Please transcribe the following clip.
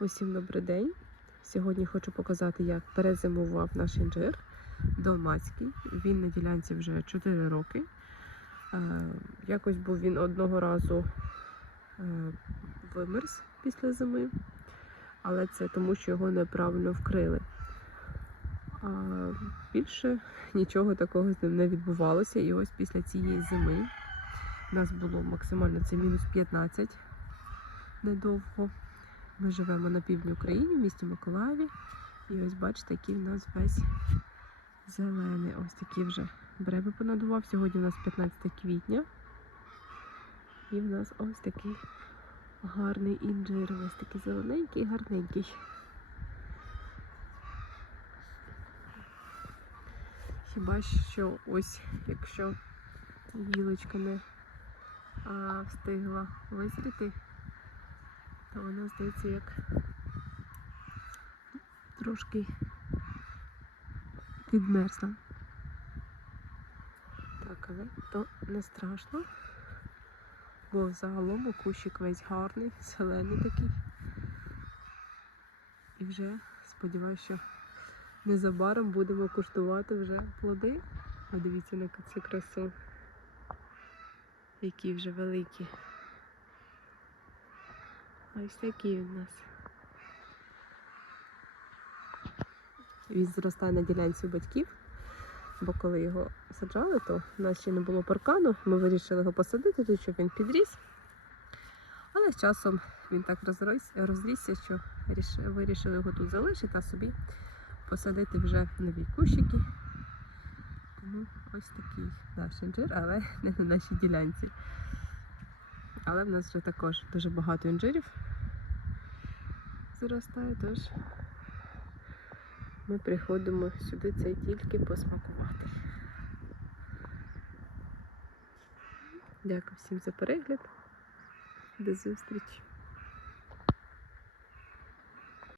Усім добрий день. Сьогодні хочу показати, як перезимував наш інжир Долмацький. Він на ділянці вже 4 роки. Е, Якось був він одного разу е, вимерз після зими, але це тому, що його неправильно вкрили. А більше нічого такого з ним не відбувалося. І ось після цієї зими у нас було максимально це мінус 15 недовго. Ми живемо на півдні України, в місті Миколаєві. І ось бачите, який в нас весь зелений. Ось такий вже бреби понадував. Сьогодні у нас 15 квітня. І в нас ось такий гарний інжир. Ось такий зелененький, гарненький. Хіба що ось, якщо гілочка не а, встигла визріти, то вона здається як трошки підмерзла. Так, але то не страшно, бо загалом кущик весь гарний, зелений такий. І вже сподіваюся, що незабаром будемо куштувати вже плоди. Подивіться на цю красу. Які вже великі. Ось такий у нас. Він зростає на ділянці батьків, бо коли його саджали, то в нас ще не було паркану. Ми вирішили його посадити тут, щоб він підріс. Але з часом він так розрісся, що вирішили його тут залишити, а собі посадити вже нові кущики. Тому ось такий наш інжир, але не на нашій ділянці. Але в нас вже також дуже багато інжирів зростає, тож ми приходимо сюди це тільки посмакувати. Дякую всім за перегляд. До зустрічі!